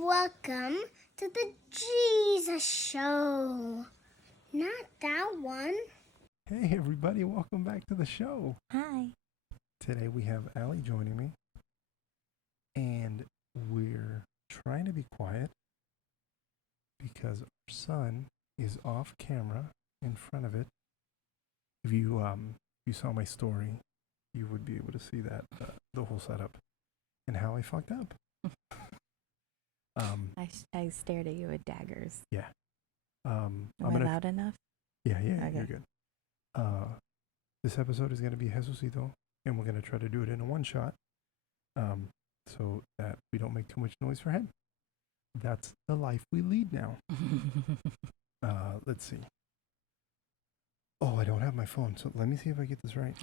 Welcome to the Jesus Show. Not that one. Hey everybody, welcome back to the show. Hi. Today we have Allie joining me, and we're trying to be quiet because our son is off camera in front of it. If you saw my story, you would be able to see that the whole setup and how I fucked up. I stared at you with daggers. Yeah. Am I loud enough? Yeah, Okay. You're good. This episode is going to be Jesusito, and we're going to try to do it in a one shot, so that we don't make too much noise for him. That's the life we lead now. Let's see. Oh, I don't have my phone, so let me see if I get this right.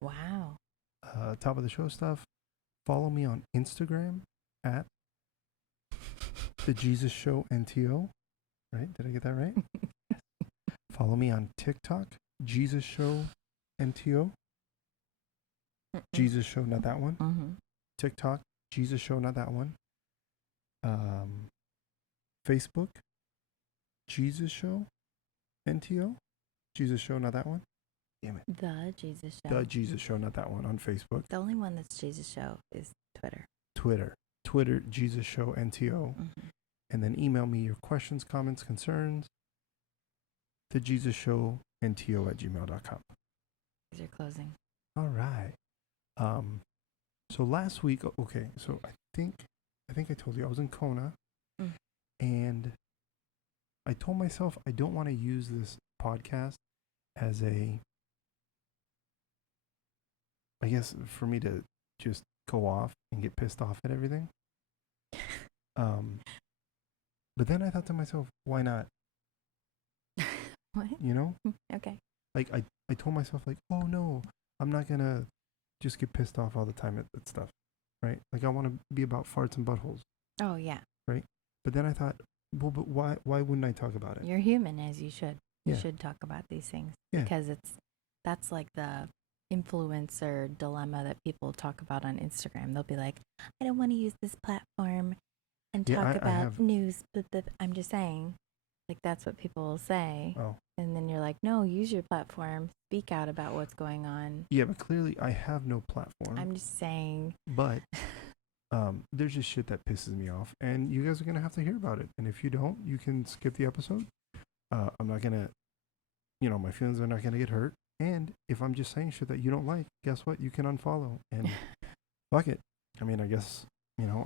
Wow. Top of the show stuff. Follow me on Instagram at the Jesus Show NTO. Right? Did I get that right? Follow me on TikTok, Jesus Show NTO. Jesus Show, not that one. Mm-hmm. TikTok, Jesus Show, not that one. Facebook, Jesus Show NTO. Jesus Show, not that one. Damn it. The Jesus Show. The Jesus Show, not that one, on Facebook. The only one that's Jesus Show is Twitter. Twitter, Jesus Show NTO. Mm-hmm. And then email me your questions, comments, concerns. The Jesus Show NTO at gmail.com. These are closing. All right. So last week, okay, so I think I told you I was in Kona, and I told myself I don't want to use this podcast as I guess for me to just go off and get pissed off at everything. But then I thought to myself, why not? What? You know? Okay. Like I told myself, like, oh no, I'm not gonna just get pissed off all the time at stuff, right? Like I want to be about farts and buttholes. Oh yeah. Right? But then I thought, well, but why wouldn't I talk about it? You're human, as you should. Yeah. You should talk about these things. Yeah. Because that's like the influencer dilemma that people talk about on Instagram. They'll be like, I don't want to use this platform and talk about news, but I'm just saying, like, that's what people will say. Oh. And then you're like, no, use your platform, speak out about what's going on. Yeah, but clearly I have no platform. I'm just saying. But there's just shit that pisses me off, and you guys are gonna have to hear about it. And if you don't, you can skip the episode. I'm not gonna, my feelings are not gonna get hurt. And if I'm just saying shit that you don't like, guess what? You can unfollow and fuck it. I mean, I guess,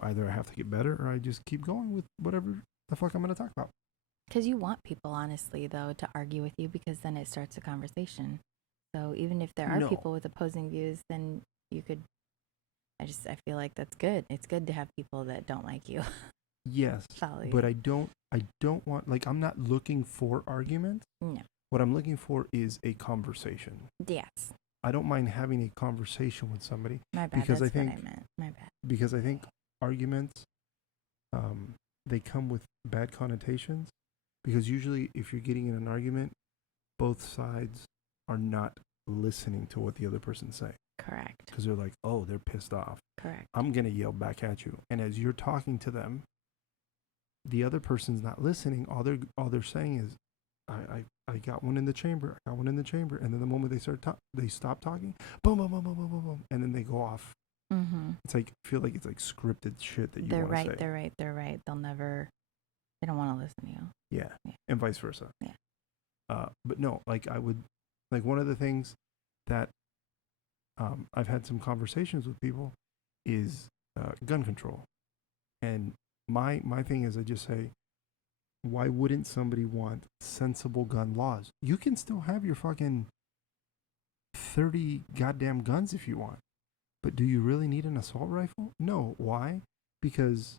either I have to get better or I just keep going with whatever the fuck I'm gonna talk about. Because you want people, honestly, though, to argue with you, because then it starts a conversation. So even if there are people with opposing views, then you could. I feel like that's good. It's good to have people that don't like you. Yes, follow you. But I don't want, like, I'm not looking for arguments. No. What I'm looking for is a conversation. Yes. I don't mind having a conversation with somebody. My bad. Because that's what I meant. My bad. Because I think arguments, they come with bad connotations. Because usually if you're getting in an argument, both sides are not listening to what the other person's saying. Correct. Because they're like, oh, they're pissed off. Correct. I'm going to yell back at you. And as you're talking to them, the other person's not listening. All they're saying is, I got one in the chamber. I got one in the chamber. And then the moment they stop talking, boom, boom, boom, boom, boom, boom, boom. And then they go off. Mm-hmm. It's like, I feel like it's like scripted shit that you want to say. They're right. They don't want to listen to you. Yeah. And vice versa. Yeah. But no, like I would, like one of the things that I've had some conversations with people is gun control. And my thing is I just say, why wouldn't somebody want sensible gun laws? You can still have your fucking 30 goddamn guns if you want. But do you really need an assault rifle? No. Why? Because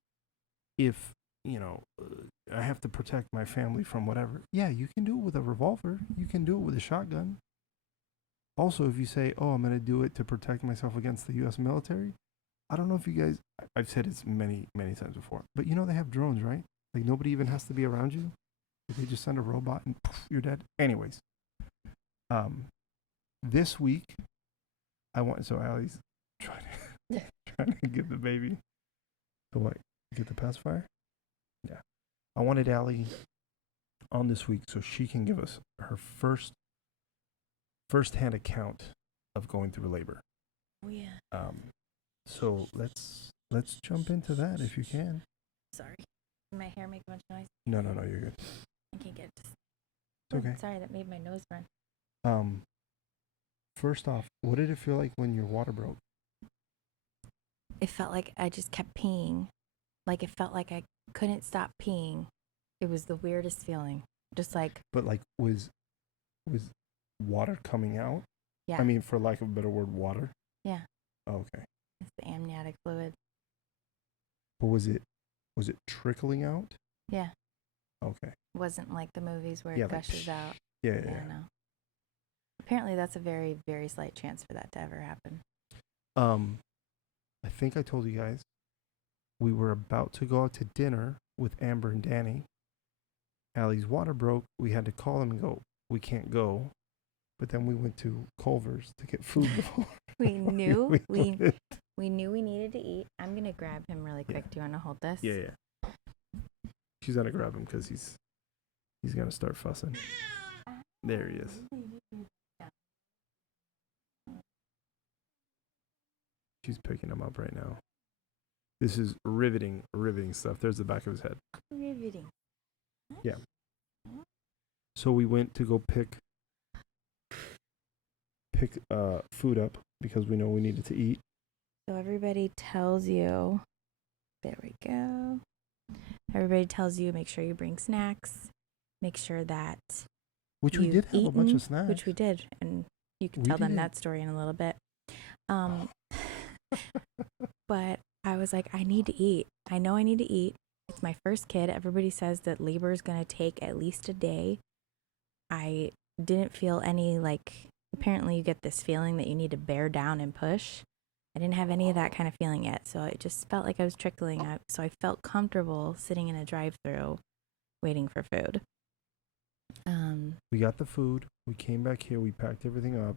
if I have to protect my family from whatever. Yeah, you can do it with a revolver. You can do it with a shotgun. Also, if you say, oh, I'm going to do it to protect myself against the U.S. military, I don't know if you guys, I've said this many, many times before, but they have drones, right? Like nobody even has to be around you. They just send a robot and poof, you're dead. Anyways, this week, so Allie's trying to get the baby. So what? Get the pacifier? Yeah. I wanted Allie on this week so she can give us her first-hand account of going through labor. Oh yeah. So let's jump into that if you can. Sorry. Did my hair make a bunch of noise? No, you're good. I can't get it. It's okay. Sorry, that made my nose run. First off, what did it feel like when your water broke? It felt like I just kept peeing. Like it felt like I couldn't stop peeing. It was the weirdest feeling. Just like. But like was water coming out? Yeah. I mean, for lack of a better word, water? Yeah. Oh, okay. It's the amniotic fluid. But was it trickling out? Yeah. Okay. It wasn't like the movies where Yeah, it gushes like, out. Yeah. No. Apparently that's a very, very slight chance for that to ever happen. I think I told you guys we were about to go out to dinner with Amber and Danny. Allie's water broke. We had to call them and go, we can't go. But then we went to Culver's to get food before. We knew we knew we needed to eat. I'm gonna grab him really quick. Yeah. Do you want to hold this? Yeah. She's gonna grab him because he's gonna start fussing. There he is. She's picking him up right now. This is riveting stuff. There's the back of his head. Riveting. Yeah. So we went to go pick food up because we know we needed to eat. So everybody tells you, there we go. Everybody tells you, make sure you bring snacks. Make sure that which we did have a bunch of snacks. Which we did, and you can tell them that story in a little bit. But I was like, I need to eat. I know I need to eat. It's my first kid. Everybody says that labor is going to take at least a day. I didn't feel any, apparently you get this feeling that you need to bear down and push. I didn't have any of that kind of feeling yet. So it just felt like I was trickling up. So I felt comfortable sitting in a drive-thru waiting for food. We got the food. We came back here. We packed everything up.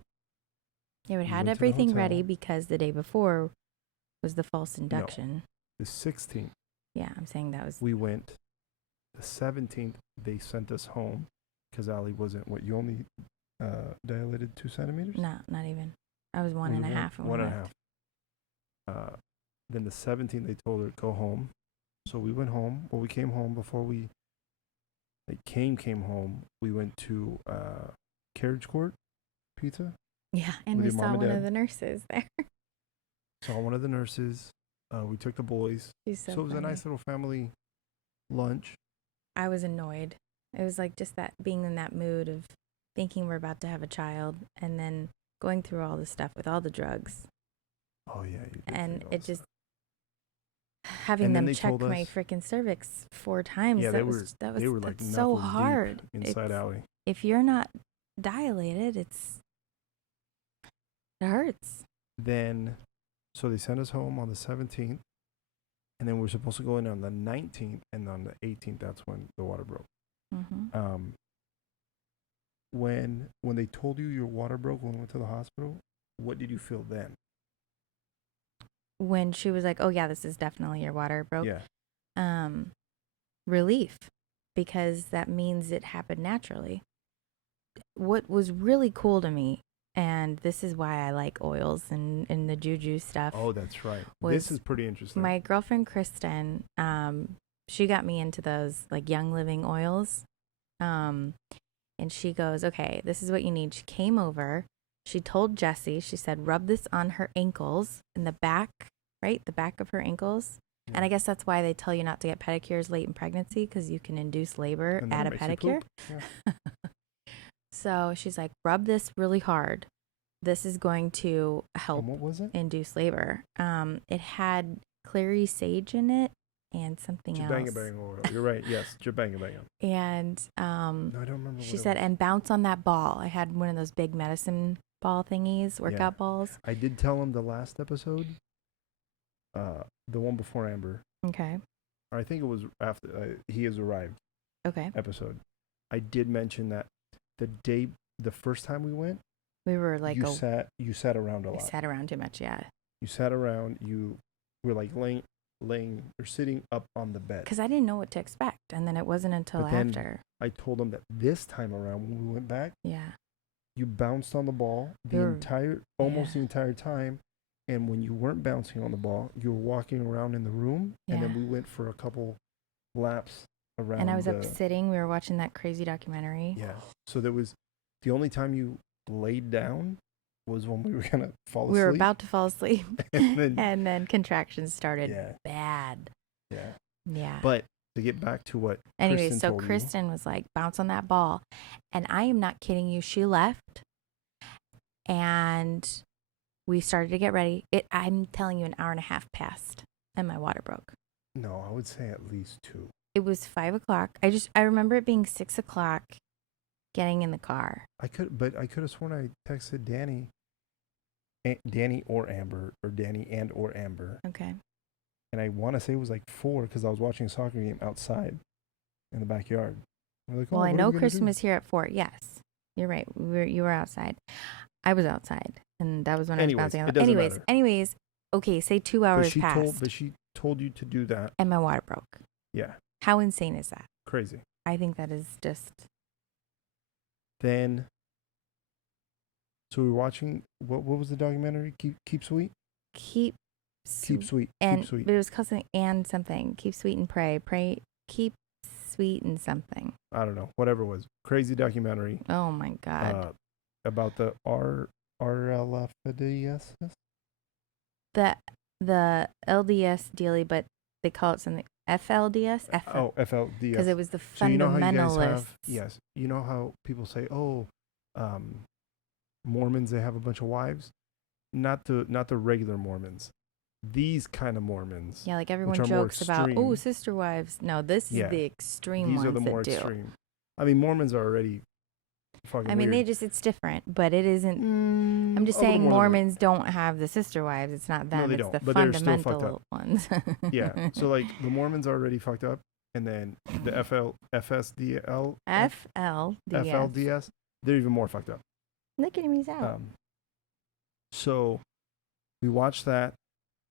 Yeah, we had everything ready because the day before was the false induction. No, the 16th. Yeah, I'm saying that was... We went. The 17th, they sent us home because Allie wasn't... What, you only dilated 2 centimeters? No, not even. I was 1.5. 1.5. Then the 17th, they told her, go home. So we went home. Well, we came home before we... came home. We went to Carriage Court Pizza. Yeah, and we saw one of the nurses there. Saw one of the nurses. We took the boys. So it was a nice little family lunch. I was annoyed. It was like just that being in that mood of thinking we're about to have a child and then going through all the stuff with all the drugs. Oh, yeah. And it just... Having them check my freaking cervix 4 times. Yeah, that's so hard. Inside Allie. If you're not dilated, it hurts. Then, so they sent us home on the 17th, and then we were supposed to go in on the 19th, and on the 18th, that's when the water broke. Mm-hmm. When they told you your water broke when we went to the hospital, what did you feel then? When she was like, oh yeah, this is definitely your water broke. Yeah. Relief, because that means it happened naturally. What was really cool to me, and this is why I like oils and the juju stuff. Oh, that's right. This is pretty interesting. My girlfriend, Kristen, she got me into those Young Living oils. And she goes, okay, this is what you need. She came over. She told Jessie, she said, rub this on her ankles in the back, right? The back of her ankles. Yeah. And I guess that's why they tell you not to get pedicures late in pregnancy, because you can induce labor at a pedicure. Yeah. So she's like, rub this really hard. This is going to help induce labor. It had clary sage in it and something else. Jabanga oil. You're right. Yes, jabanga. And no, I don't remember. She said, and bounce on that ball. I had one of those big medicine ball thingies, workout balls. I did tell him the last episode, the one before Amber. Okay. I think it was after he has arrived. Okay. Episode. I did mention that the first time we went, we were you sat around a lot. I sat around too much, yeah. You sat around. You were laying sitting up on the bed. Because I didn't know what to expect. And then it wasn't until But then after. I told him that this time around when we went back, Yeah. you bounced on the ball almost the entire time. And when you weren't bouncing on the ball, you were walking around in the room. Yeah. And then we went for a couple laps around. And I was up sitting. We were watching that crazy documentary. Yeah. So there was the only time you laid down was when we were going to fall asleep. We were about to fall asleep. and then contractions started yeah. bad. Yeah. Yeah. But to get back to what anyways, so Kristen was like, bounce on that ball. And I am not kidding you. She left. And we started to get ready. I'm telling you, an hour and a half passed and my water broke. No, I would say at least 2. It was 5 o'clock. I remember it being 6 o'clock getting in the car. I could have sworn I texted Danny or Amber, or Danny and or Amber. Okay. And I want to say it was like 4 because I was watching a soccer game outside in the backyard. We're like, well, I know Kristen was here at 4. Yes, you're right. You were outside. I was outside, and that was when I was bouncing on. Anyways, okay, say 2 hours passed. But she told you to do that. And my water broke. Yeah. How insane is that? Crazy. I think that is just... Then, so we were watching, what was the documentary? Keep Sweet? Keep Sweet. And, Keep Sweet. But it was called something. Keep Sweet and Pray. Keep Sweet and something. I don't know. Whatever it was. Crazy documentary. Oh, my God. About the RLFDS? The LDS dealie, but they call it something FLDS. FLDS. Because it was the fundamentalists. So you know how you guys have, yes. You know how people say, Mormons, they have a bunch of wives? Not the regular Mormons. These kind of Mormons. Yeah, like everyone jokes about, sister wives. No, this is the extreme ones. These are the more extreme. I mean, Mormons are already fucking weird. It's different, but it isn't. I'm just saying Mormons don't have the sister wives. It's not them. No, they it's don't, the but fundamental ones. Yeah. So, like, the Mormons are already fucked up. And then the FLDS, they're even more fucked up. Look at him, he's out. So, we watched that.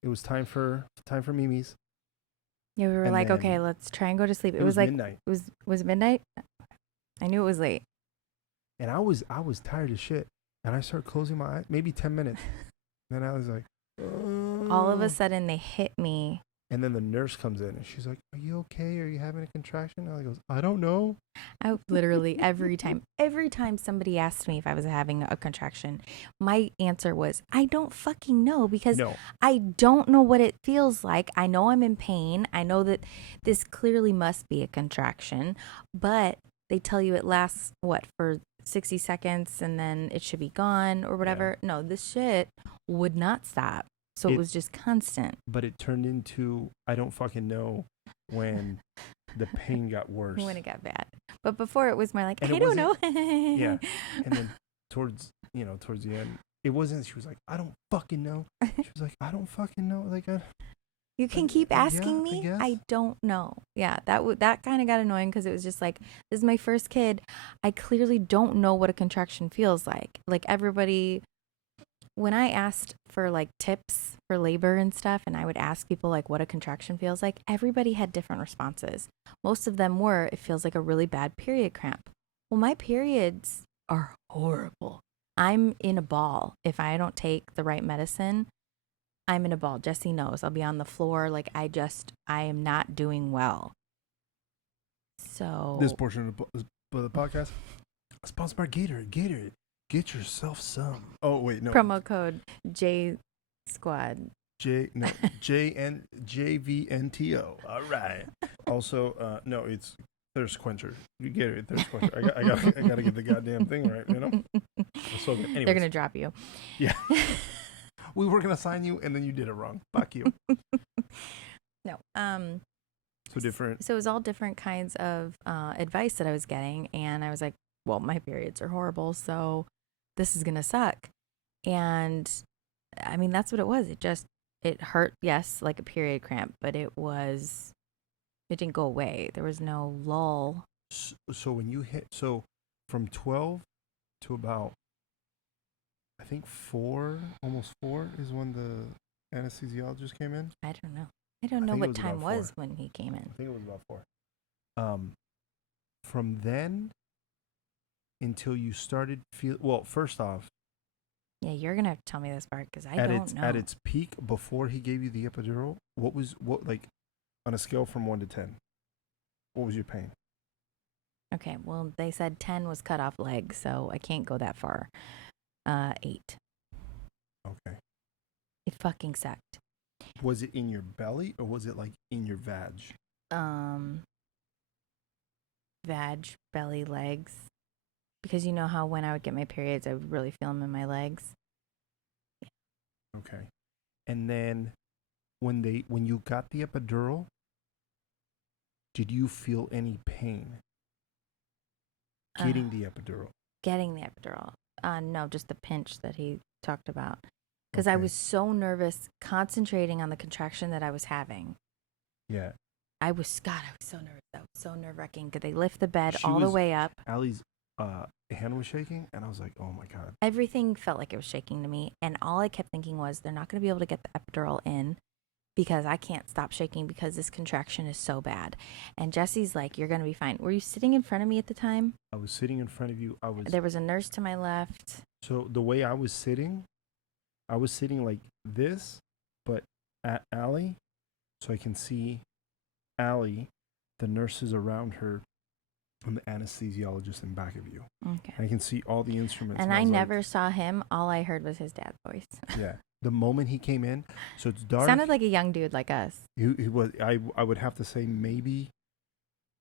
It was time for Mimi's. Yeah, we were like, okay, let's try and go to sleep. It was like midnight. Was it midnight? I knew it was late. And I was tired as shit. And I started closing my eyes, maybe 10 minutes. And then I was like, all of a sudden they hit me. And then the nurse comes in and she's like, are you okay? Are you having a contraction? And I goes, I don't know. I literally every time somebody asked me if I was having a contraction, my answer was, I don't fucking know, because I don't know what it feels like. I know I'm in pain. I know that this clearly must be a contraction, but they tell you it lasts, for 60 seconds and then it should be gone or whatever. Yeah. No, this shit would not stop. So it was just constant. But it turned into, I don't fucking know, when the pain got worse. When it got bad. But before it was more like, I don't know. Yeah. And then towards the end, it wasn't, she was like, I don't fucking know. She was like, I don't fucking know. Like, you can keep asking me. I don't know. Yeah, that kind of got annoying because it was just like, this is my first kid. I clearly don't know what a contraction feels like. Like, everybody, when I asked for like tips for labor and stuff, and I would ask people like what a contraction feels like, everybody had different responses. Most of them were, it feels like a really bad period cramp. Well, my periods are horrible. I'm in a ball. If I don't take the right medicine, I'm in a ball. Jesse knows. I'll be on the floor. Like, I am not doing well. So this portion of the podcast is sponsored by Gatorade. Gatorade. Get yourself some. Oh, wait, no. Promo code J Squad. JVNTO. All right. Also, no, it's thirst quencher. You get it, thirst quencher. I gotta get the goddamn thing right, you know? So, anyways. They're gonna drop you. Yeah. We were gonna sign you, and then you did it wrong. Fuck you. No. So different. So it was all different kinds of advice that I was getting, and I was like, well, my periods are horrible, so this is gonna suck. And I mean, that's what it was. It hurt, yes, like a period cramp, but it didn't go away. There was no lull. So when you from 12 to about, I think 4, almost 4 is when the anesthesiologist came in. I don't know. I don't know what time was when he came in. I think it was about 4. From then until you started first off. Yeah, you're gonna have to tell me this part because I don't know. At its peak, before he gave you the epidural, what on a scale from 1 to 10? What was your pain? Okay, well, they said 10 was cut off leg, so I can't go that far. 8. Okay. It fucking sucked. Was it in your belly or was it like in your vag? Vag, belly, legs. Because you know how when I would get my periods, I would really feel them in my legs. Yeah. Okay. And then when you got the epidural, did you feel any pain getting the epidural? Getting the epidural. No, just the pinch that he talked about. Because I was so nervous concentrating on the contraction that I was having. Yeah. I was so nervous. That was so nerve-wracking. Could they lift the bed all the way up? Allie's hand was shaking, and I was like, oh my God. Everything felt like it was shaking to me, and all I kept thinking was, they're not going to be able to get the epidural in because I can't stop shaking because this contraction is so bad. And Jesse's like, you're going to be fine. Were you sitting in front of me at the time? I was sitting in front of you. There was a nurse to my left. So the way I was sitting like this, but at Allie, so I can see Allie, the nurses around her, and the anesthesiologist in back of you. Okay. I can see all the instruments. And I never saw him. All I heard was his dad's voice. Yeah. The moment he came in, so it's dark. Sounded like a young dude like us. He was. I would have to say maybe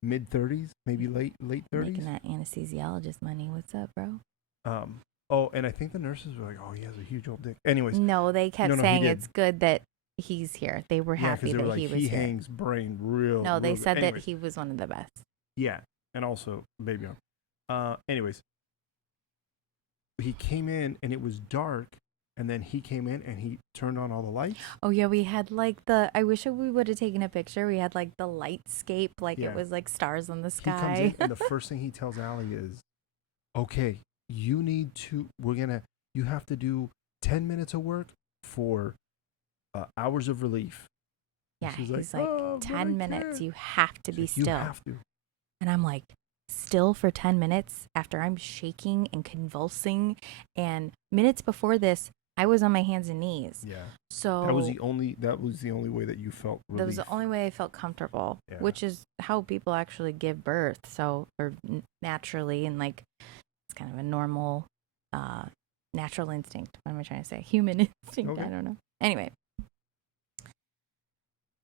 mid-30s, maybe late 30s. Making that anesthesiologist money. What's up, bro? Oh, and I think the nurses were like, "Oh, he has a huge old dick." Anyways. No, they kept saying it's good that he's here. They were happy that he was here. He hangs brain real. No, they said anyways. that he was one of the best. Yeah, and also baby on. Anyways, he came in and it was dark, and then he came in and he turned on all the lights. Oh yeah, we had like I wish we would have taken a picture. We had like the lightscape, like it was like stars on the sky. He comes in and the first thing he tells Allie is, "Okay, you have to do 10 minutes of work for hours of relief." Yeah, he's like 10 minutes. You have to be still. You have to. And I'm like, still for 10 minutes after I'm shaking and convulsing. And minutes before this, I was on my hands and knees. Yeah. So that was the only way that you felt relief. That was the only way I felt comfortable, which is how people actually give birth. So, or naturally, and like, it's kind of a normal, natural instinct. What am I trying to say? Human instinct. Okay. I don't know. Anyway.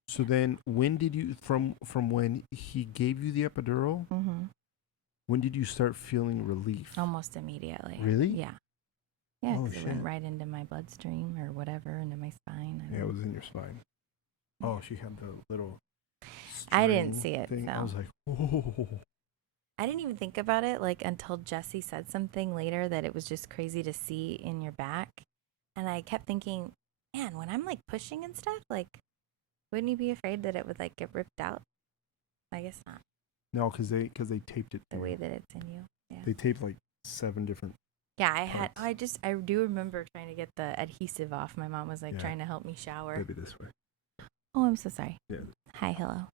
So then, when did you from when he gave you the epidural? Mm-hmm. When did you start feeling relief? Almost immediately. Really? Yeah. Yeah, because it went right into my bloodstream or whatever, into my spine. Yeah, it was in your spine. Oh, she had the little. I didn't see it. Thing. So. I was like, whoa. I didn't even think about it until Jesse said something later that it was just crazy to see in your back, and I kept thinking, man, when I'm like pushing and stuff, wouldn't you be afraid that it would like get ripped out? I guess not. No, because they taped it. The way that it's in you. Yeah. They taped like 7 different. Yeah, I do remember trying to get the adhesive off. My mom was trying to help me shower. Maybe this way. Oh, I'm so sorry. Yeah. Hi, hello.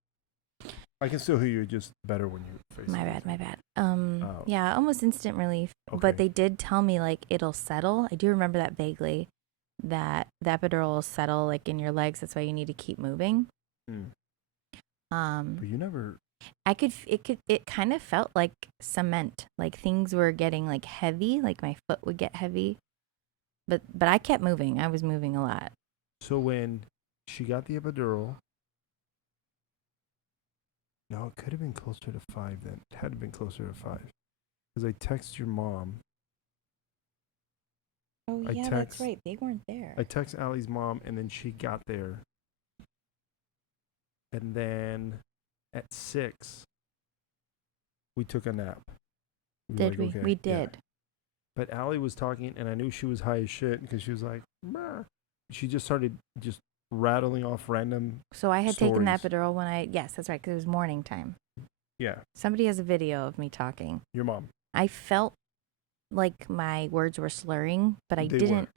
I can still hear you, just better when you face. My bad. Yeah, almost instant relief. Okay. But they did tell me it'll settle. I do remember that vaguely. That the epidural will settle in your legs. That's why you need to keep moving. But you never. It kind of felt like cement. Like things were getting heavy. Like my foot would get heavy. But I kept moving. I was moving a lot. So when she got the epidural. No, it could have been closer to 5 then. It had to have been closer to 5. Because I text your mom. Oh, yeah, that's right. They weren't there. I text Allie's mom, and then she got there. And then at 6, we took a nap. Did we? Okay. We did. Yeah. But Allie was talking, and I knew she was high as shit because she was like, "Bah." She just started rattling off random So I had stories. taken the epidural yes, that's right, because it was morning time. Yeah. Somebody has a video of me talking. Your mom. I felt like my words were slurring, but I didn't.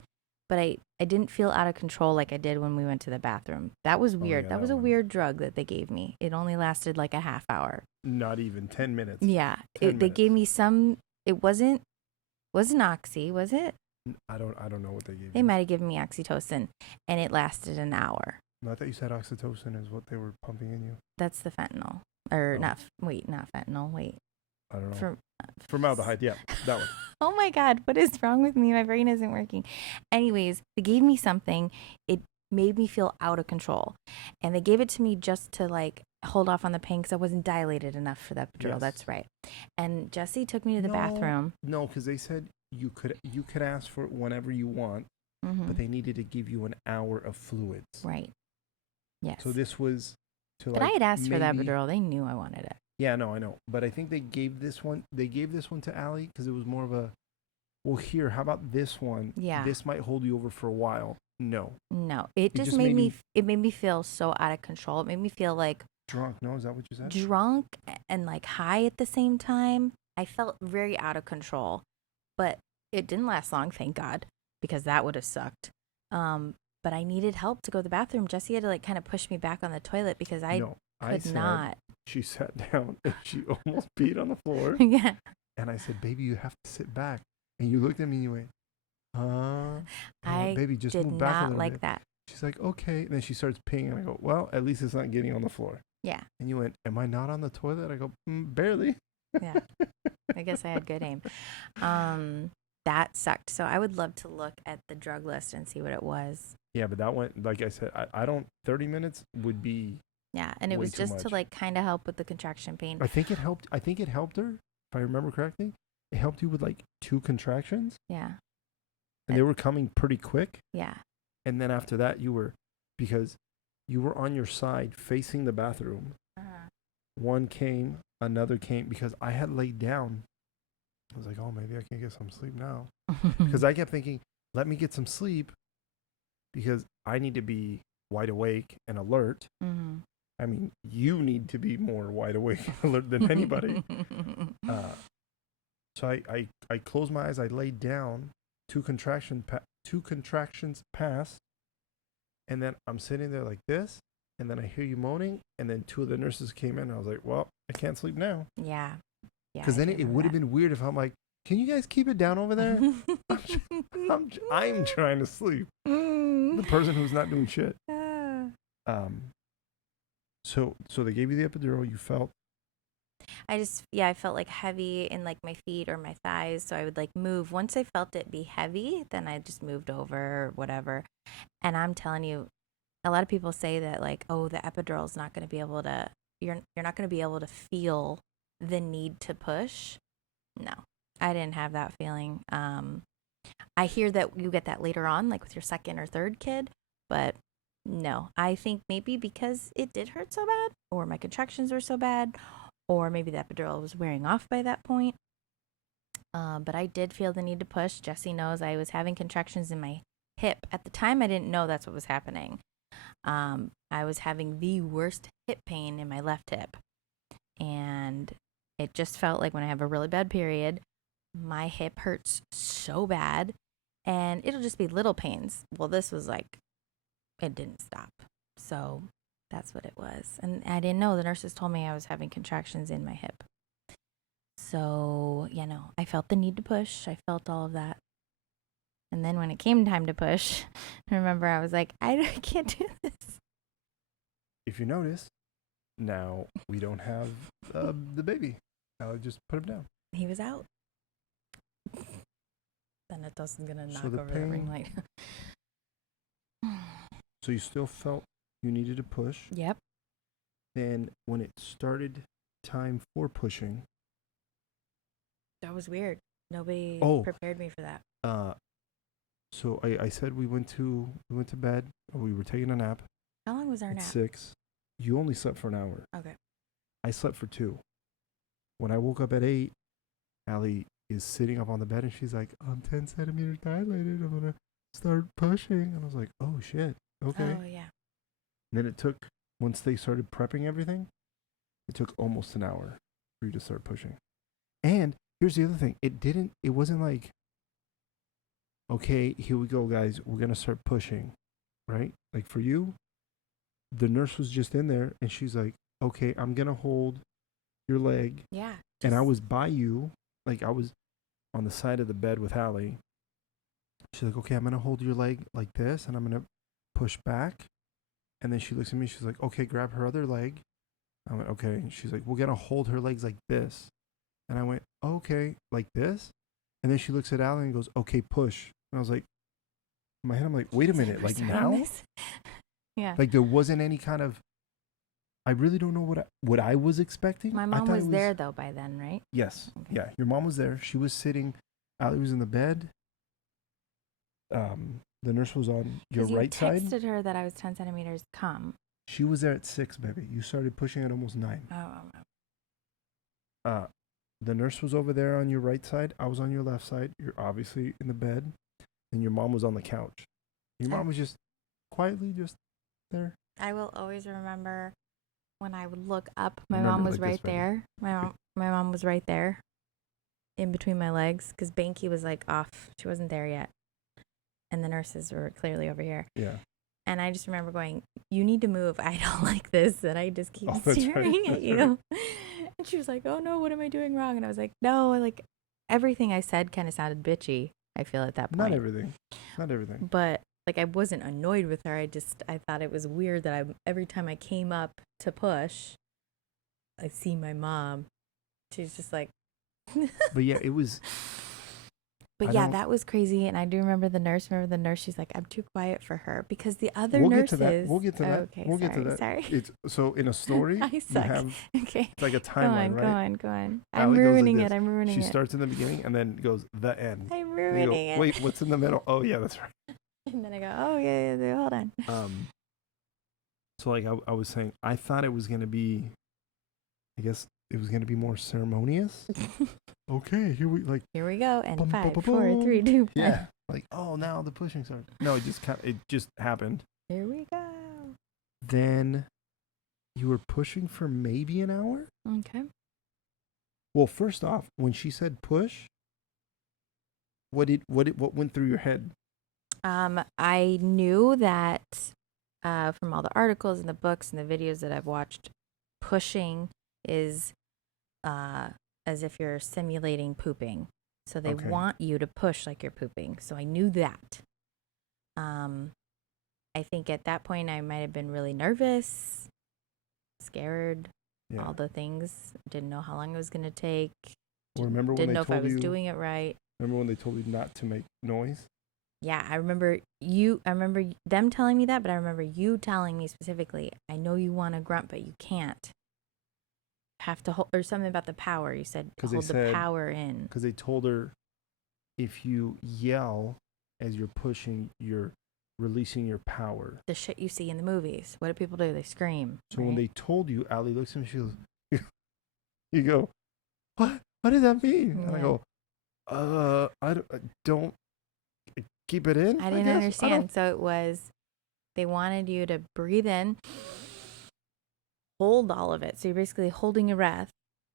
but I didn't feel out of control like I did when we went to the bathroom. That was weird. Yeah, that was that a one. weird drug that they gave me. It only lasted like a half hour. Not even 10 minutes. Yeah. 10 They minutes. gave me some, it wasn't Oxy, was it? I don't know what they gave They you. might have given me oxytocin, and it lasted an hour. No, I thought you said oxytocin is what they were pumping in you. That's the fentanyl. Or Oh. not fentanyl. Wait. I don't know. For, Formaldehyde, yeah, that one. Oh my God, what is wrong with me? My brain isn't working. Anyways, they gave me something. It made me feel out of control. And they gave it to me just to like hold off on the pain because I wasn't dilated enough for that epidural. Yes. That's right. And Jesse took me to the bathroom. No, because they said you could ask for it whenever you want, but they needed to give you an hour of fluids. Right. Yes. So this was to But like. I had asked for that maybe- epidural. They knew I wanted it. Yeah, no, I know. But I think they gave this one to Allie because it was more of a, well, here, how about this one? Yeah. This might hold you over for a while. No. No, it just just made made it made me feel so out of control. It made me feel like Drunk. No, is that what you said? drunk and like high at the same time. I felt very out of control, but it didn't last long, thank God, because that would have sucked. But I needed help to go to the bathroom. Jesse had to like kind of push me back on the toilet because I could not. She sat down and she almost peed on the floor. Yeah. And I said, "Baby, you have to sit back." And you looked at me and you went, "Huh?" I baby, just did move back a not little like bit. that. She's like, "Okay." And then she starts peeing, and I go, "Well, at least it's not getting on the floor." Yeah. And you went, "Am I not on the toilet?" I go, "Barely." Yeah. I guess I had good aim. That sucked. So I would love to look at the drug list and see what it was. Yeah, but that went, like I said, I don't, 30 minutes would be, Yeah. And it way was too just to much. like kind of help with the contraction pain. I think it helped her, if I remember correctly. It helped you with like 2 contractions, Yeah. and they were coming pretty quick. Yeah. And then after that, because you were on your side facing the bathroom. One came, another came, because I had laid down. I was like, oh, maybe I can get some sleep now. Because I kept thinking, let me get some sleep because I need to be wide awake and alert. Mm-hmm. I mean, you need to be more wide awake and alert than anybody. So I closed my eyes. I laid down. 2 contractions passed. And then I'm sitting there like this. And then I hear you moaning. And then 2 of the nurses came in. And I was like, well, I can't sleep now. Yeah. Because then it would have been weird if I'm like, can you guys keep it down over there? I'm trying to sleep. The person who's not doing shit. So they gave you the epidural. You felt. I felt like heavy in like my feet or my thighs. So I would like move. Once I felt it be heavy, then I just moved over or whatever. And I'm telling you, a lot of people say that like, oh, the epidural is not going to be able to, you're not going to be able to feel the need to push. No, I didn't have that feeling. I hear that you get that later on, like with your second or third kid, but no, I think maybe because it did hurt so bad, or my contractions were so bad, or maybe the epidural was wearing off by that point. But I did feel the need to push. Jesse knows I was having contractions in my hip. At the time, I didn't know that's what was happening. I was having the worst hip pain in my left hip. And it just felt like when I have a really bad period, my hip hurts so bad. And it'll just be little pains. Well, this was like, it didn't stop. So that's what it was. And I didn't know. The nurses told me I was having contractions in my hip. So, I felt the need to push. I felt all of that. And then when it came time to push, I remember I was like, I can't do this. If you notice, now we don't have the baby. I'll just put him down. He was out. Then it doesn't gonna knock the over the ring light. So you still felt you needed to push. Yep. Then when it started time for pushing. That was weird. Nobody prepared me for that. So I said we went to bed. We were taking a nap. How long was our at nap? 6. You only slept for an hour. Okay. I slept for 2. When I woke up at 8, Allie is sitting up on the bed and she's like, I'm 10 centimeters dilated. I'm going to start pushing. And I was like, oh, shit. Okay. Oh, yeah. And then it took, once they started prepping everything, it took almost an hour for you to start pushing. And here's the other thing. It wasn't like, okay, here we go, guys. We're going to start pushing, right? Like for you, the nurse was just in there and she's like, okay, I'm going to hold your leg. Yeah. And I was by you. Like I was on the side of the bed with Allie. She's like, okay, I'm going to hold your leg like this and I'm going to push back. And then she looks at me. She's like, okay, grab her other leg. I went, okay. And she's like, we're going to hold her legs like this. And I went, okay, like this. And then she looks at Allie and goes, okay, push. And I was like, in my head, I'm like, wait a minute, like now? Yeah. Like there wasn't any kind of, I really don't know what I was expecting. My mom was there though by then, right? Yes. Okay. Yeah. Your mom was there. She was sitting, Allie was in the bed. The nurse was on your right side. You texted her that I was 10 centimeters come. She was there at 6, baby. You started pushing at almost 9. Oh. The nurse was over there on your right side. I was on your left side. You're obviously in the bed. And your mom was on the couch. Your mom was just quietly just there. I will always remember when I would look up. My mom was right there. My mom was right there in between my legs because Banky was like off. She wasn't there yet. And the nurses were clearly over here. Yeah. And I just remember going, you need to move. I don't like this. And I just keep staring at you. Right. And she was like, oh no, what am I doing wrong? And I was like, no, like everything I said kind of sounded bitchy, I feel at that point. Not everything. But like I wasn't annoyed with her. I thought it was weird that every time I came up to push, I see my mom. She's just like. But yeah, it was. But yeah, that was crazy. And I do remember the nurse. She's like, I'm too quiet for her because the other nurses. We'll get to that. Okay, we'll get to that. Sorry. So in a story, I suck. you have okay. It's like a timeline, right? Go on. I'm ruining it. I'm ruining it. She starts in the beginning and then goes the end. I'm ruining it. Wait, what's in the middle? Oh yeah, that's right. And then I go, oh yeah, hold on. So like I was saying, I thought it was gonna be, I guess it was gonna be more ceremonious. Okay, here we go, and 5, 4, 3, 2, 1. Yeah, like now the pushing started. No, it just happened. Here we go. Then you were pushing for maybe an hour. Okay. Well, first off, when she said push, what went through your head? I knew that from all the articles and the books and the videos that I've watched, pushing is as if you're simulating pooping. So they want you to push like you're pooping. So I knew that. I think at that point I might have been really nervous, scared, all the things. Didn't know how long it was going to take. Didn't know if I was doing it right. Remember when they told you not to make noise? Yeah, I remember them telling me that, but I remember you telling me specifically, I know you want to grunt, but you can't. Have to hold, or something about the power. You said hold the power in. Because they told her if you yell as you're pushing, you're releasing your power. The shit you see in the movies. What do people do? They scream. So when they told you, Allie looks at me, she goes, you go, what? What does that mean? Yeah. And I go, I don't keep it in. I didn't understand. So it was, they wanted you to breathe in, hold all of it. So you're basically holding your breath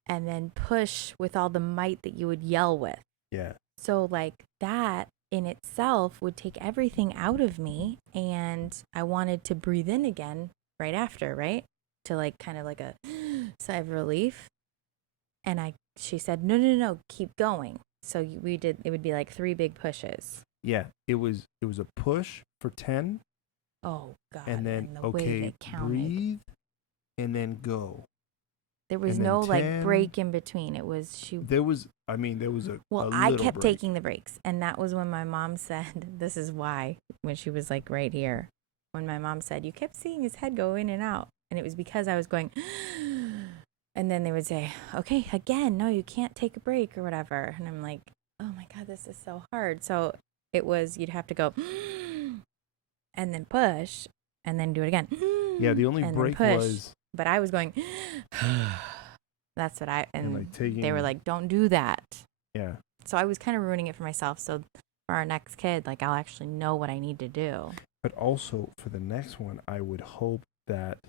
and then push with all the might that you would yell with. Yeah. So like that in itself would take everything out of me, and I wanted to breathe in again right after, right? To like kind of like a sigh of relief. And she said, no, keep going. So it would be like 3 big pushes. Yeah, it was a push for 10. Oh God. And then breathe and then go. There was no 10, like break in between. It was there was a well, I kept taking the breaks, and that was when my mom said, this is why, when she was like right here, when my mom said, you kept seeing his head go in and out, and it was because I was going and then they would say, okay, again, no, you can't take a break or whatever, and I'm like, oh my God, this is so hard. So it was, you'd have to go and then push and then do it again. Yeah, the only break was, but I was going that's what they were like, don't do that. Yeah. So I was kind of ruining it for myself. So for our next kid, like, I'll actually know what I need to do. But also for the next one, I would hope that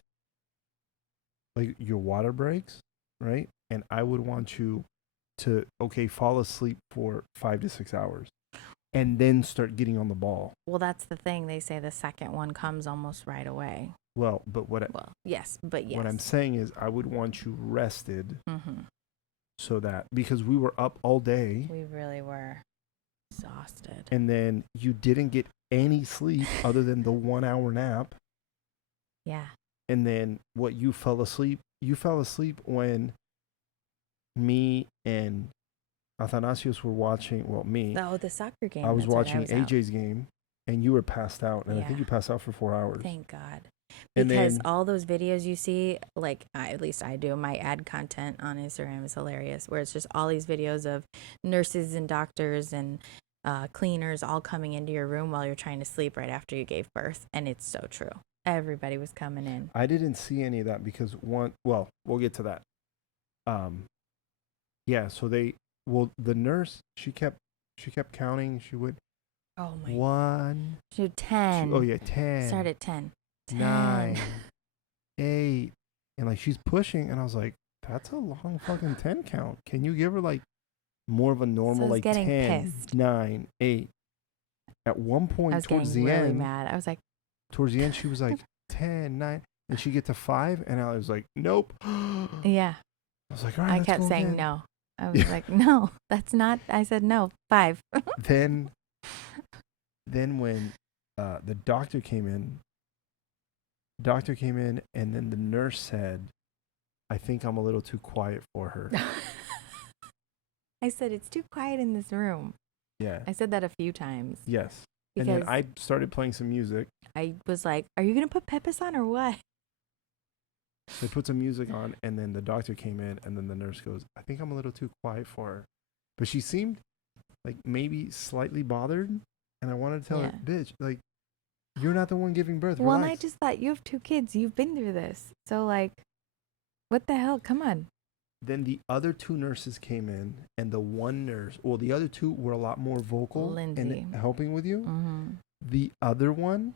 like your water breaks, right? And I would want you to fall asleep for 5 to 6 hours. and then start getting on the ball. Well, that's the thing. They say the second one comes almost right away. Well, but what what I'm saying is I would want you rested Mm-hmm. so that, because we were up all day. We really were exhausted. And then you didn't get any sleep other than the 1 hour nap. Yeah. And then you fell asleep. You fell asleep when me and Athanasios were watching, me. Oh, the soccer game. I was That's right, watching AJ's game, and you were passed out. And I think you passed out for 4 hours. Thank God. And Because then, all those videos you see, like, at least I do, my ad content on Instagram is hilarious, where it's just all these videos of nurses and doctors and cleaners all coming into your room while you're trying to sleep right after you gave birth. And it's so true. Everybody was coming in. I didn't see any of that because we'll get to that. So the nurse, she kept counting. She would, Oh my. 1. She did 10. 10. Start at 10. 9, 8, and like she's pushing, and I was like, that's a long fucking 10 count. Can you give her like more of a normal, like 10, pissed. 9, 8? At one point, I was towards getting the really end, mad. I was like, towards the end, she was like 10, 9, and she get to 5, and I was like, nope. yeah. I was like, all right. I let's kept go saying again. no. I was like, no, that's not. I said no. 5. Then when the doctor came in, and then the nurse said, I think I'm a little too quiet for her. I said, it's too quiet in this room. Yeah. I said that a few times. Yes. Because And then I started playing some music. I was like, are you going to put Pepis on or what? They put some music on, and then the doctor came in, and then the nurse goes, I think I'm a little too quiet for her. But she seemed like maybe slightly bothered, and I wanted to tell her, bitch, like, you're not the one giving birth. Well, Relax. and I just thought, you have 2 kids. You've been through this. So, like, what the hell? Come on. Then the other 2 nurses came in, and the one nurse, the other 2 were a lot more vocal Lindsay. and helping with you. Mm-hmm. The other one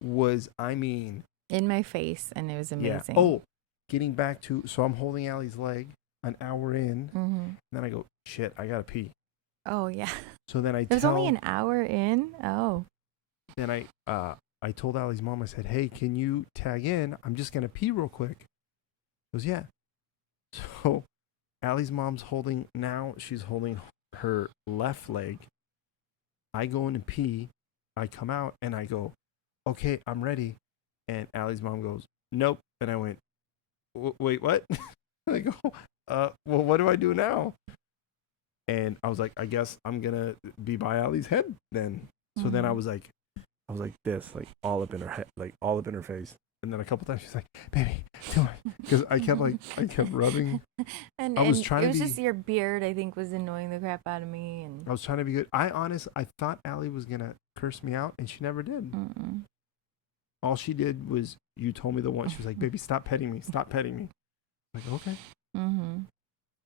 was, in my face, and it was amazing. Yeah. Oh, getting back to, so I'm holding Allie's leg an hour in, and then I go, shit, I gotta pee. Oh, yeah. So then It was only an hour in? Oh. Then I told Allie's mom, I said, hey, can you tag in? I'm just gonna pee real quick. She goes, yeah. So Allie's mom's she's holding her left leg. I go in and pee. I come out and I go, okay, I'm ready. And Allie's mom goes, nope. And I went, wait, what? I go, well, what do I do now? And I was like, I guess I'm gonna be by Allie's head then. So then I was like this, like all up in her head, like all up in her face. And then a couple times she's like, baby, do it. Because I kept rubbing. and I was and trying it was to be, just your beard, I think, was annoying the crap out of me. And I was trying to be good. I thought Allie was going to curse me out, and she never did. Mm-mm. All she did was, you told me the one, she was like, baby, stop petting me. Stop petting me. I'm like, okay. Mm-hmm.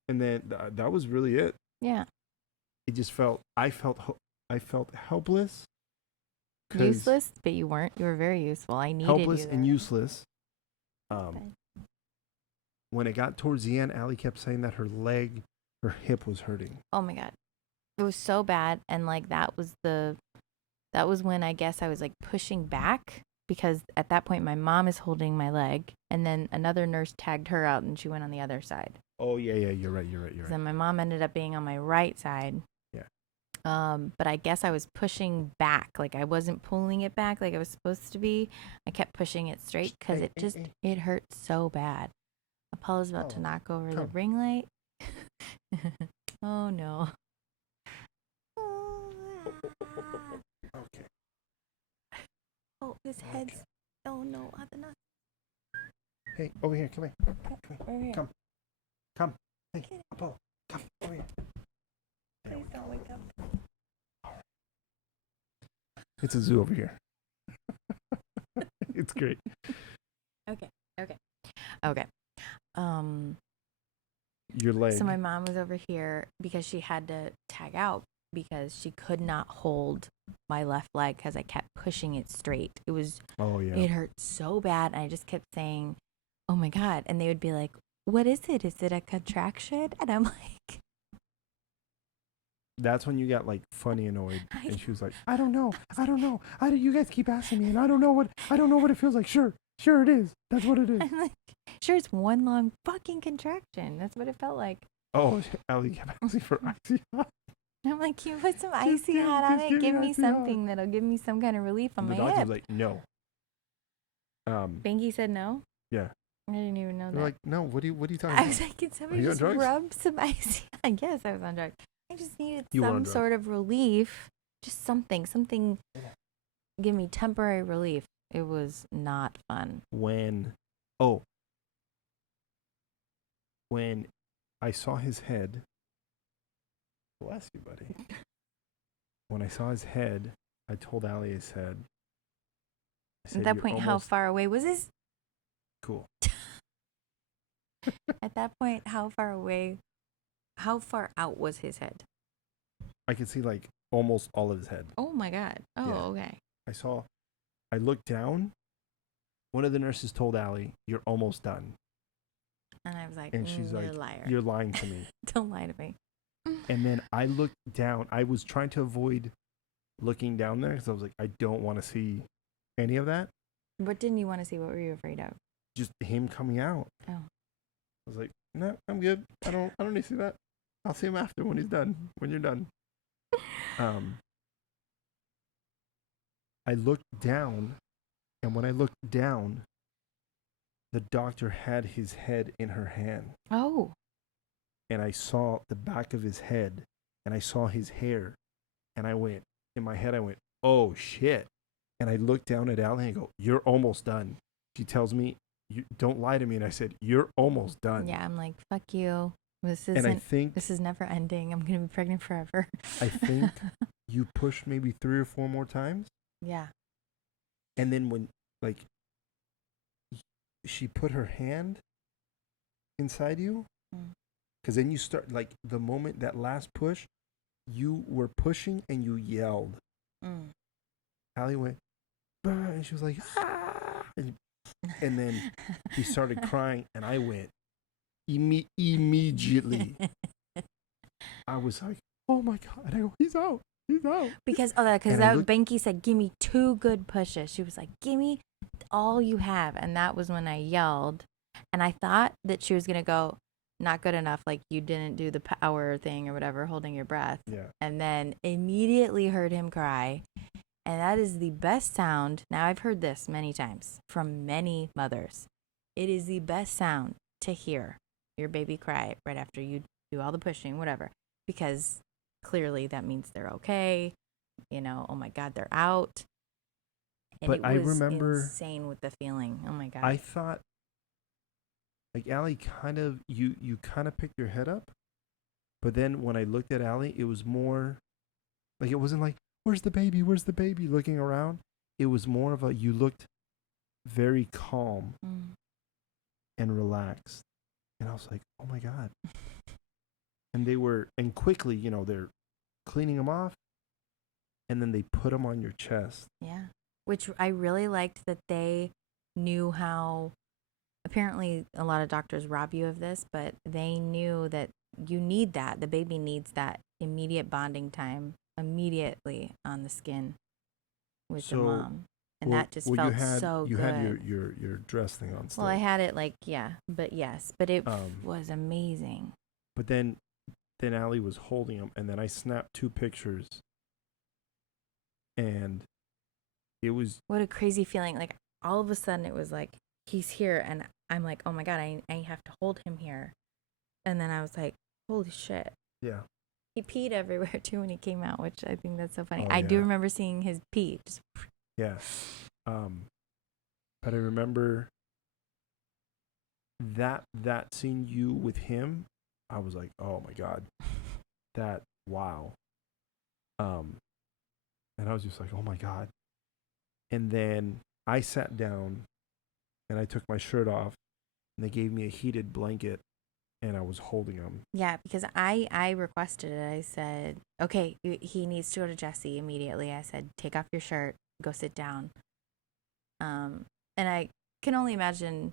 And then that was really it. Yeah. It just I felt helpless. Useless, but you weren't. You were very useful. I needed helpless you and useless. When it got towards the end, Allie kept saying that her hip was hurting. Oh my God. It was so bad. And like, that was when I guess I was like pushing back, because at that point my mom is holding my leg, and then another nurse tagged her out and she went on the other side. Oh yeah, you're right. Then my mom ended up being on my right side. But I guess I was pushing back. Like, I wasn't pulling it back like I was supposed to be. I kept pushing it straight because it hurt so bad. Apollo's about to knock over the ring light. Oh, no. Okay. Oh, his head's... Oh, no. Hey, over here. Come here. Over here. Come. Hey, Apollo. Come over here. Please don't wake up. It's a zoo over here. It's great. Okay. Your leg. So my mom was over here because she had to tag out because she could not hold my left leg because I kept pushing it straight. It was... Oh, yeah. It hurt so bad. And I just kept saying, oh, my God. And they would be like, what is it? Is it a contraction? And I'm like... that's when you got like funny annoyed, and she was like, I don't know. You guys keep asking me, and I don't know what it feels like. Sure it is. That's what it is. I'm like, sure, it's one long fucking contraction. That's what it felt like. Oh, Allie kept asking for icy hot. I'm like, can you put some icy hot on it? Give me something that'll give me some kind of relief on my hip. The doctor was like, no. Banky said no? Yeah. I didn't even know that. They're like, no, what are you talking about? I was like, can somebody just rub some icy? I guess I was on drugs. I just needed some sort of relief. Just something. Give me temporary relief. It was not fun. When I saw his head, bless you, buddy. When I saw his head, I told Allie his head. At that point, how far away was his? Cool. At that point, how far out was his head? I could see like almost all of his head. Oh my God. Oh, yeah. Okay. I looked down. One of the nurses told Allie, "You're almost done." And I was like, and she's like, liar. "You're lying to me." Don't lie to me. And then I looked down. I was trying to avoid looking down there because I was like, I don't want to see any of that. What didn't you want to see? What were you afraid of? Just him coming out. Oh. I was like, no, I'm good. I don't need to see that. I'll see him after when he's done. When you're done. I looked down, and when I looked down, the doctor had his head in her hand. Oh. And I saw the back of his head, and I saw his hair, and in my head, I went, oh shit. And I looked down at Allie and I go, you're almost done. She tells me, you don't lie to me. And I said, you're almost done. Yeah, I'm like, fuck you. This is never ending. I'm going to be pregnant forever. I think you pushed maybe 3 or 4 more times. Yeah. And then when, like, she put her hand inside you, because then you start, like, the moment that last push, you were pushing and you yelled. Allie went, and she was like, ah! And then he started crying, and I went immediately. I was like, oh my God. And I go, he's out. Because Banky said, give me 2 good pushes. She was like, give me all you have. And that was when I yelled. And I thought that she was going to go, not good enough. Like, you didn't do the power thing or whatever, holding your breath. Yeah. And then immediately heard him cry. And that is the best sound. Now, I've heard this many times from many mothers. It is the best sound to hear your baby cry right after you do all the pushing, whatever. Because clearly that means they're okay. You know, oh my God, they're out. And but I remember insane with the feeling. Oh my God. I thought, like, Allie kind of, you kind of picked your head up. But then when I looked at Allie, it was more, like, it wasn't like, where's the baby? Looking around. It was more of you looked very calm and relaxed. And I was like, oh my God. And quickly, you know, they're cleaning them off. And then they put them on your chest. Yeah. Which I really liked that they knew how, apparently a lot of doctors rob you of this, but they knew that you need that. The baby needs that immediate bonding time immediately on the skin with the mom. And that just felt so good. You had your dress thing on still. Well, I had it but it was amazing. But then Allie was holding him, and then I snapped 2 pictures, and it was... What a crazy feeling. Like, all of a sudden, it was like, he's here, and I'm like, oh my God, I have to hold him here. And then I was like, holy shit. Yeah. He peed everywhere, too, when he came out, which I think that's so funny. I do remember seeing his pee. Yeah. But I remember that seeing you with him, I was like, oh my God. Wow. And I was just like, oh my God. And then I sat down and I took my shirt off, and they gave me a heated blanket, and I was holding him. Yeah, because I requested it. I said, okay, he needs to go to Jesse immediately. I said, take off your shirt, go sit down. And I can only imagine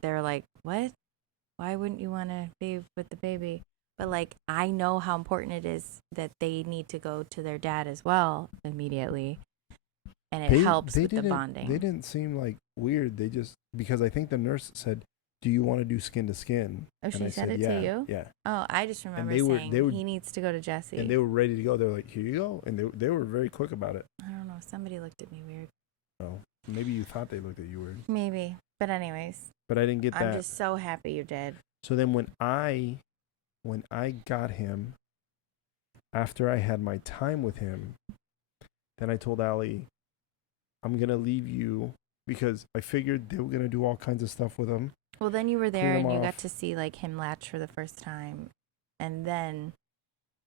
they're like, what? Why wouldn't you want to be with the baby? But like, I know how important it is that they need to go to their dad as well immediately, and it helps with the bonding. They didn't seem like weird. They just, because I think the nurse said, "Do you want to do skin to skin?" Oh, she said it yeah, to you? Yeah. Oh, I just remember saying he needs to go to Jesse. And they were ready to go. They were like, "Here you go," and they were very quick about it. I don't know. Somebody looked at me weird. Oh, maybe you thought they looked at you weird. Maybe, but anyways. But I didn't get that. I'm just so happy you did. So then when I got him, after I had my time with him, then I told Allie, I'm going to leave you, because I figured they were going to do all kinds of stuff with him. Well, then you were there and you got to see like him latch for the first time. And then.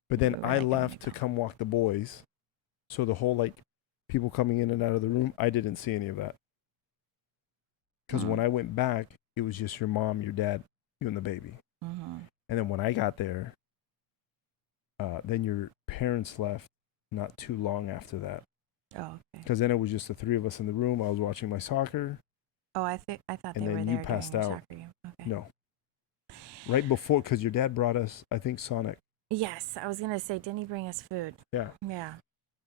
But then I left to come walk the boys. So the whole like people coming in and out of the room, I didn't see any of that. Because when I went back, it was just your mom, your dad, you and the baby. Mm-hmm. And then when I got there, then your parents left not too long after that. Oh, okay. Because then it was just the three of us in the room. I was watching my soccer. Oh, I thought they were there. And then you passed out. Soccer game. Okay. No. Right before, because your dad brought us, I think, Sonic. Yes, I was gonna say, didn't he bring us food? Yeah. Yeah.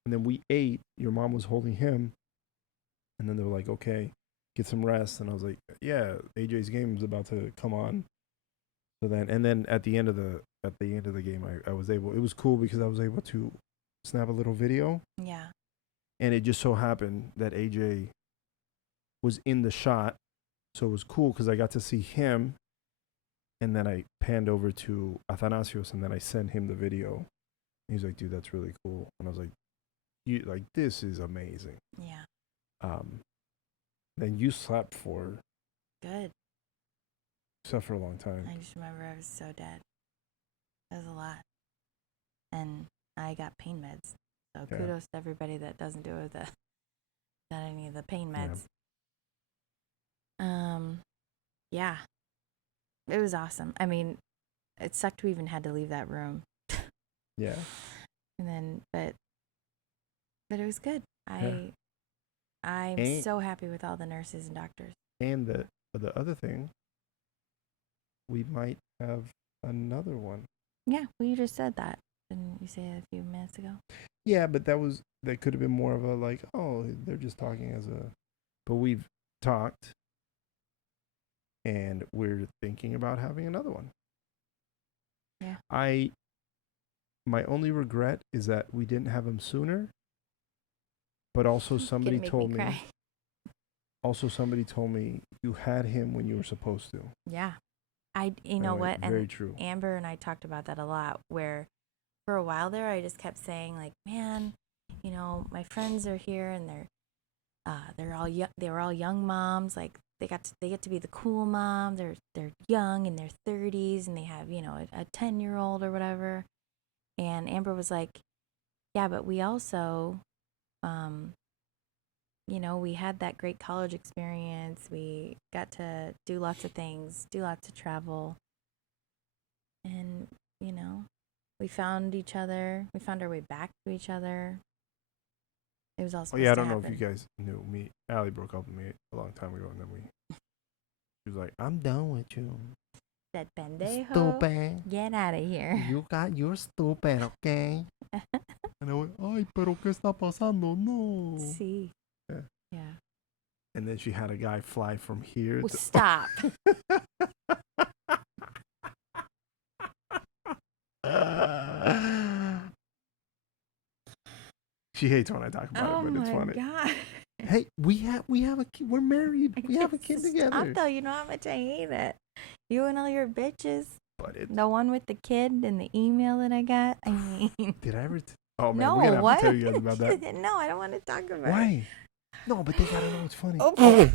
And then we ate. Your mom was holding him, and then they were like, "Okay, get some rest." And I was like, "Yeah, AJ's game is about to come on." So then at the end of the game, I was able. It was cool because I was able to snap a little video. Yeah. And it just so happened that AJ was in the shot, so it was cool because I got to see him. And then I panned over to Athanasios, and then I sent him the video. He was like, "Dude, that's really cool." And I was like, "You like this is amazing." Yeah. Then you slept for good. Slept for a long time. I just remember I was so dead. That was a lot. And I got pain meds. So kudos to everybody that doesn't do it with any of the pain meds. Yeah. It was awesome. I mean, it sucked we even had to leave that room. Yeah. And then, but it was good. I'm so happy with all the nurses and doctors. And the other thing, we might have another one. Yeah, well, you just said that. Didn't you say it a few minutes ago? Yeah, but that could have been more of a like, oh, they're just talking but we've talked, and we're thinking about having another one. Yeah. My only regret is that we didn't have him sooner. But also somebody told me. Also, somebody told me you had him when you were supposed to. Yeah, you know what? Very true. Amber and I talked about that a lot. Where for a while there, I just kept saying like, man, you know, my friends are here and they're all young. They were all young moms. Like they get to be the cool mom. They're young in their 30s and they have, you know, a 10-year-old or whatever. And Amber was like, yeah, but we also. You know, we had that great college experience. We got to do lots of things, do lots of travel. And, you know, we found each other. We found our way back to each other. It was all supposed to happen. I don't know if you guys knew me. Allie broke up with me a long time ago, and then she was like, "I'm done with you. That pendejo. Stupid. Get out of here. You're stupid, okay?" And I went, "Ay, pero qué está pasando? No." Sí. Yeah. And then she had a guy fly from here. Stop. She hates when I talk about it, but it's funny. Oh my God. Hey, we have a kid. We're married. We have a kid together. Stop though. You know how much I hate it. You and all your bitches. But the one with the kid and the email that I got. I mean. Did I ever? Oh man, no, we're gonna what? have to tell you guys about that. No, I don't want to talk about it. Why? No, but they gotta know it's funny. Oh.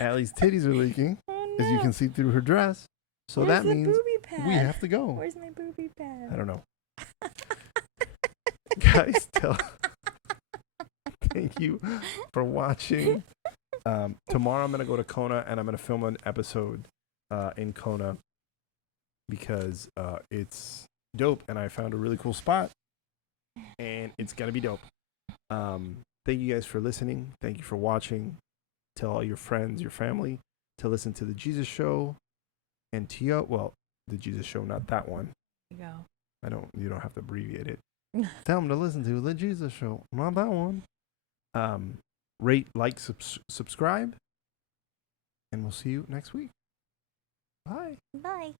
Allie's titties are leaking, Oh, no. as you can see through her dress. So Where's that means booby pad? we have to go. Where's my booby pad? I don't know. Guys, thank you for watching. Tomorrow I'm going to go to Kona and I'm going to film an episode in Kona because it's dope and I found a really cool spot and it's going to be dope. Thank you guys for listening. Thank you for watching. Tell all your friends, your family to listen to the Jesus Show and the Jesus Show, not that one. There you go. You don't have to abbreviate it. Tell them to listen to the Jesus Show, not that one. Rate, like, subscribe, and we'll see you next week. Bye. Bye.